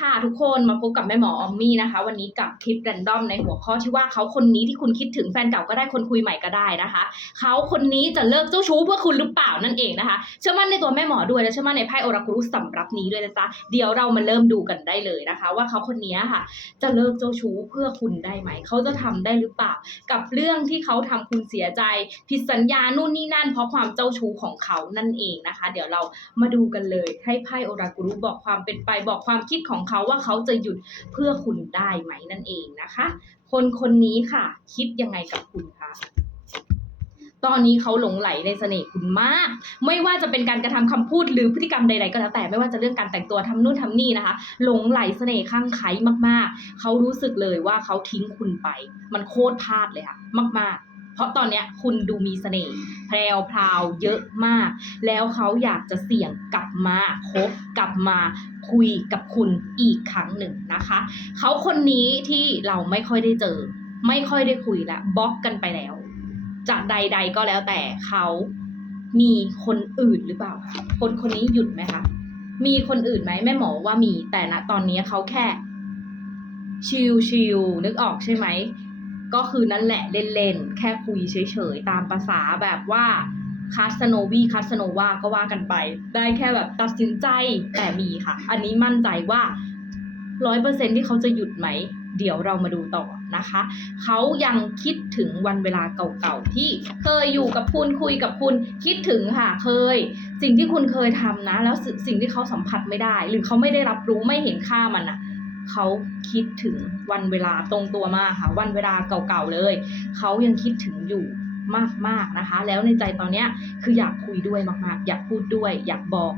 ค่ะทุกคนมาพบกับแม่หมอออมมี่นะคะ วันนี้กับคลิปแรนดอมในหัวข้อที่ว่าเขาคนนี้ที่คุณคิดถึงแฟนเก่าก็ได้คนคุยใหม่ก็ได้นะคะเขาคนนี้จะเลิกเจ้าชู้เพื่อคุณหรือเปล่านั่นเองนะคะเชื่อมั่นในตัวแม่หมอด้วยและเชื่อมั่นในไพ่โอราคุรุสำหรับนี้ด้วยนะจ๊ะเดี๋ยวเรามาเริ่มดูกันได้เลยนะคะ ว่าเขาคนนี้ค่ะ จะเลิกเจ้าชู้เพื่อคุณได้ไหมเขาจะทำได้หรือเปล่า กับเรื่องที่เขาทำคุณเสียใจผิดสัญญานู่นนี่นั่น เพราะความเจ้าชู้ของเขานั่นเองนะคะ เดี๋ยวเรามาดูกันเลยให้ไพ่โอรากุรุบอกความเป็นไปบอกความคิดของเขาว่าเขาจะหยุดเพื่อคุณได้ไหมนั่นเองนะคะ คนคนนี้ค่ะ คิดยังไงกับคุณคะตอนนี้เขาหลงไหลในเสน่ห์คุณมาก ไม่ว่าจะเป็นการกระทำคำพูดหรือพฤติกรรมใดๆก็แล้วแต่ไม่ว่าจะเรื่องการแต่งตัวทำนู่นทำนี่นะคะ หลงไหลเสน่ห์ข้างไคล้มากๆ เขารู้สึกเลยว่าเขาทิ้งคุณไป มันโคตรพลาดเลยค่ะ มาก ๆ ราะตอนเนี้ยคุณดูมีเสน่ห์แพรวพราวเยอะมาก แล้วเขาอยากจะเสี่ยงกลับมาคบกลับมาคุยกับคุณอีกครั้งหนึ่งนะคะ เขาคนนี้ที่เราไม่ค่อยได้เจอ ไม่ค่อยได้คุยละบล็อกกันไปแล้วจะใด ๆก็แล้วแต่เขามีคนอื่นหรือเปล่าคะคนคนนี้หยุดไหมคะมีคนอื่นไหมแม่หมอว่ามีแต่ณตอนนี้เขาแค่ชิลชิลนึกออกใช่ไหม ก็คือนั่นแหละเล่นๆ แค่คุยเฉยๆ ตามภาษาแบบว่าคาสโนวีคาสโนวาก็ว่ากันไป ได้แค่แบบตัดสินใจแต่มีค่ะ อันนี้มั่นใจว่าร้อยเปอร์เซ็นที่เขาจะหยุดไหม เดี๋ยวเรามาดูต่อนะคะ เขายังคิดถึงวันเวลาเก่าๆ ที่เคยอยู่กับคุณคุยกับคุณคิดถึงค่ะเคย สิ่งที่คุณเคยทำนะ แล้วสิ่งสิ่งที่เขาสัมผัสไม่ได้ หรือเขาไม่ได้รับรู้ไม่เห็นค่ามันอะ เขาคิดถึงวันเวลาตรงตัวมากค่ะ วันเวลาเก่าๆเลย เขายังคิดถึงอยู่มากๆนะคะ แล้วในใจตอนเนี้ยคืออยากคุยด้วยมากๆ อยากพูดด้วย อยากบอก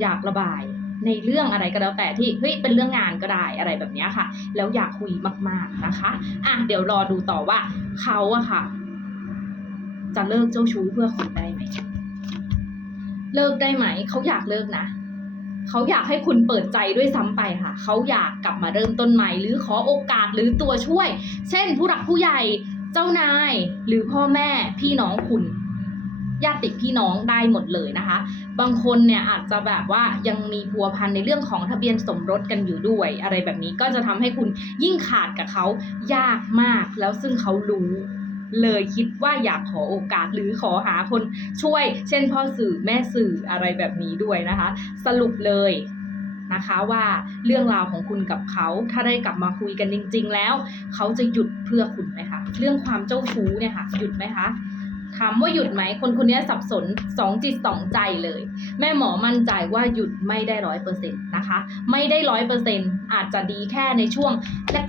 อยากระบายในเรื่องอะไรก็แล้วแต่ที่เฮ้ยเป็นเรื่องงานก็ได้อะไรแบบเนี้ยค่ะ แล้วอยากคุยมาก ๆนะคะ อะเดี๋ยวรอดูต่อว่าเขาอะค่ะ จะเลิกเจ้าชู้เพื่อคุณได้ไหม เลิกได้ไหมเขาอยากเลิกนะ เขาอยากให้คุณเปิดใจด้วยซ้ำไปค่ะ เขาอยากกลับมาเริ่มต้นใหม่ หรือขอโอกาสหรือตัวช่วย เช่น ผู้หลักผู้ใหญ่เจ้านาย หรือพ่อแม่พี่น้องคุณญาติพี่น้องได้หมดเลยนะคะ บางคนเนี่ยอาจจะแบบว่ายังมีพัวพันในเรื่องของทะเบียนสมรสกันอยู่ด้วย อะไรแบบนี้ก็จะทำให้คุณยิ่งขาดกับเขายากมากแล้วซึ่งเขารู้ เลยคิดว่าอยากขอโอกาสหรือขอหาคนช่วย เช่นพ่อสื่อแม่สื่ออะไรแบบนี้ด้วยนะคะ สรุปเลยนะคะว่าเรื่องราวของคุณกับเขาถ้าได้กลับมาคุยกันจริง ๆ แล้ว เขาจะหยุดเพื่อคุณไหมคะเรื่องความเจ้าชู้เนี่ยค่ะหยุดไหมคะ ถามว่าหยุดไหม คนคนนี้สับสนสองจิตสองใจเลย แม่หมอมั่นใจว่าหยุดไม่ได้ร้อยเปอร์เซ็นต์นะคะ ไม่ได้ร้อยเปอร์เซ็นต์อาจจะดีแค่ในช่วง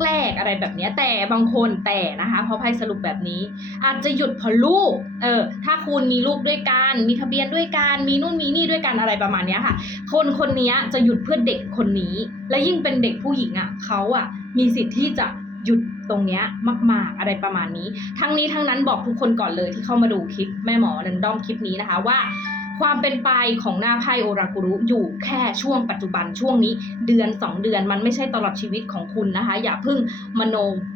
แรกๆอะไรแบบนี้แต่บางคนแต่นะคะเพราะไพ่สรุปแบบนี้ อาจจะหยุดเพราะลูกเออถ้าคุณมีลูกด้วยกันมีทะเบียนด้วยกันมีนู่นมีนี่ด้วยกันอะไรประมาณนี้ค่ะ คนคนนี้จะหยุดเพื่อเด็กคนนี้ และยิ่งเป็นเด็กผู้หญิงอะเขาอะมีสิทธิ์ที่จะ หยุดตรงเนี้ยมาก ๆ อะไรประมาณนี้ ทั้งนี้ทั้งนั้นบอกทุกคนก่อนเลยที่เข้ามาดูคลิปแม่หมอนันด้อมคลิปนี้นะคะว่า ความเป็นไปของหน้าไพ่โอรากุรุอยู่แค่ช่วงปัจจุบันช่วงนี้เดือน 2 เดือนมันไม่ใช่ตลอดชีวิตของคุณนะคะ อย่าเพิ่งมโน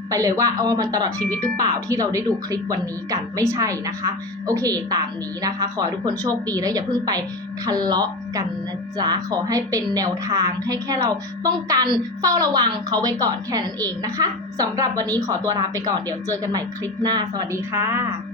ไปเลยว่าอ๋อมันตลอดชีวิตหรือเปล่าที่เราได้ดูคลิปวันนี้กันไม่ใช่นะคะ โอเค ตามนี้นะคะ ขอให้ทุกคนโชคดีและอย่าเพิ่งไปทะเลาะกันนะจ๊ะขอให้เป็นแนวทางให้แค่เราป้องกันเฝ้าระวังเขาไว้ก่อนแค่นั้นเองนะคะสำหรับวันนี้ขอตัวลาไปก่อนเดี๋ยวเจอกันใหม่คลิปหน้า สวัสดีค่ะ